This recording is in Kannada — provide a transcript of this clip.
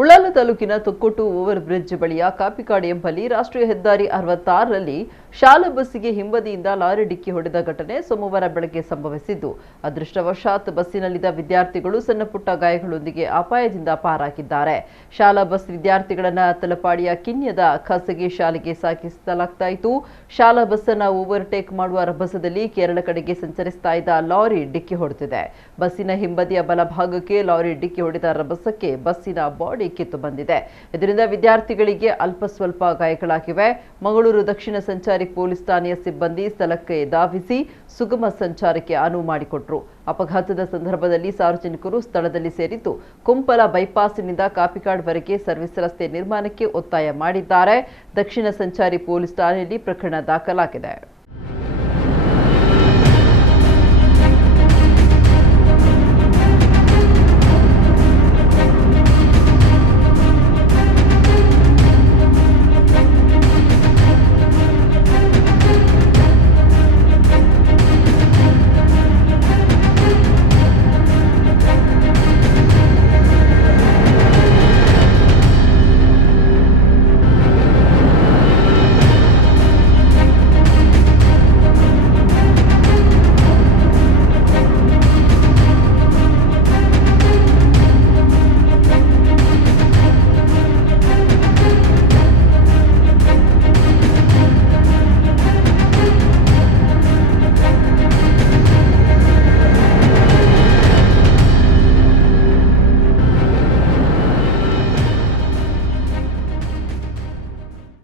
ಉಳ್ಳಾಲ ತಾಲೂಕಿನ ತೊಕ್ಕೊಟ್ಟು ಓವರ್ ಬ್ರಿಡ್ಜ್ ಬಳಿಯ ಕಾಪಿಕಾಡ್ ಎಂಬಲ್ಲಿ ರಾಷ್ಟ್ರೀಯ ಹೆದ್ದಾರಿ 66ರಲ್ಲಿ ಶಾಲಾ ಬಸ್ಸಿಗೆ ಹಿಂಬದಿಯಿಂದ ಲಾರಿ ಡಿಕ್ಕಿ ಹೊಡೆದ ಘಟನೆ ಸೋಮವಾರ ಬೆಳಗ್ಗೆ ಸಂಭವಿಸಿದ್ದು, ಅದೃಷ್ಟವಶಾತ್ ಬಸ್ಸಿನಲ್ಲಿದ್ದ ವಿದ್ಯಾರ್ಥಿಗಳು ಸಣ್ಣಪುಟ್ಟ ಗಾಯಗಳೊಂದಿಗೆ ಅಪಾಯದಿಂದ ಪಾರಾಗಿದ್ದಾರೆ. ಶಾಲಾ ಬಸ್ ವಿದ್ಯಾರ್ಥಿಗಳನ್ನ ತಲಪಾಡಿಯ ಕಿನ್ಯದ ಖಾಸಗಿ ಶಾಲೆಗೆ ಸಾಗಿಸಲಾಗ್ತಾ ಇತ್ತು. ಶಾಲಾ ಬಸ್ ಅನ್ನು ಓವರ್ಟೇಕ್ ಮಾಡುವ ರಭಸದಲ್ಲಿ ಕೇರಳ ಕಡೆಗೆ ಸಂಚರಿಸ್ತಾ ಇದ್ದ ಲಾರಿ ಡಿಕ್ಕಿ ಹೊಡೆದಿದೆ. ಬಸ್ಸಿನ ಹಿಂಬದಿಯ ಬಲಭಾಗಕ್ಕೆ ಲಾರಿ ಡಿಕ್ಕಿ ಹೊಡೆದ ರಭಸಕ್ಕೆ ಬಸ್ಸಿನ ಬಾಡಿ ಕಿತ್ತು ಬಂದಿದೆ. ಇದರಿಂದ ವಿದ್ಯಾರ್ಥಿಗಳಿಗೆ ಅಲ್ಪ ಸ್ವಲ್ಪ ಗಾಯಗಳಾಗಿವೆ. ಮಂಗಳೂರು ದಕ್ಷಿಣ ಸಂಚಾರಿ ಪೊಲೀಸ್ ಠಾಣೆಯ ಸಿಬ್ಬಂದಿ ಸ್ಥಳಕ್ಕೆ ಧಾವಿಸಿ ಸುಗಮ ಸಂಚಾರಕ್ಕೆ ಅನುವು ಮಾಡಿಕೊಟ್ಟರು. ಅಪಘಾತದ ಸಂದರ್ಭದಲ್ಲಿ ಸಾರ್ವಜನಿಕರು ಸ್ಥಳದಲ್ಲಿ ಸೇರಿದ್ದು, ಕುಂಪಲ ಬೈಪಾಸ್ನಿಂದ ಕಾಪಿಕಾಡ್ ವರೆಗೆ ಸರ್ವಿಸ್ ರಸ್ತೆ ನಿರ್ಮಾಣಕ್ಕೆ ಒತ್ತಾಯ ಮಾಡಿದ್ದಾರೆ. ದಕ್ಷಿಣ ಸಂಚಾರಿ ಪೊಲೀಸ್ ಠಾಣೆಯಲ್ಲಿ ಪ್ರಕರಣ ದಾಖಲಾಗಿದೆ.